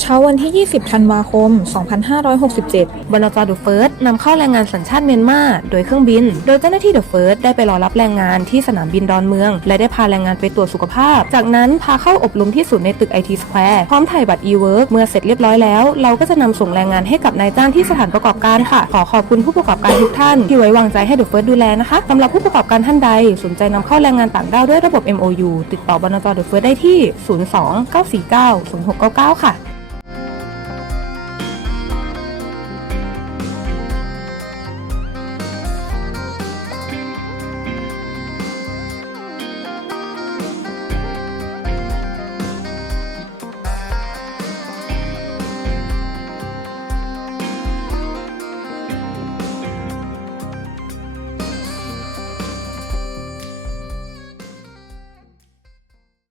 เช้าวันที่ 20 ธันวาคม 2567 บลจเดอะเฟิร์สนำเข้าแรงงานสัญชาติเมียนมาโดยเครื่องบิน โดยเจ้าหน้าที่เดอะเฟิร์สได้ไปรอรับแรงงานที่สนามบินดอนเมือง และได้พาแรงงานไปตรวจสุขภาพ จากนั้นพาเข้าอบรมที่ศูนย์ในตึกไอทีสแควร์พร้อมถ่ายบัตร e-work เมื่อเสร็จเรียบร้อยแล้ว เราก็จะนำส่งแรงงานให้กับนายจ้างที่สถานประกอบการค่ะ ขอขอบคุณผู้ประกอบการทุกท่าน ที่ไว้วางใจให้เดอะเฟิร์สดูแลนะคะสำหรับผู้ประกอบการท่านใด สนใจนำเข้าแรงงานต่างด้าวด้วยระบบ MOU ติดต่อบลจเดอะเฟิร์สได้ที่ 02 949 0699 ค่ะ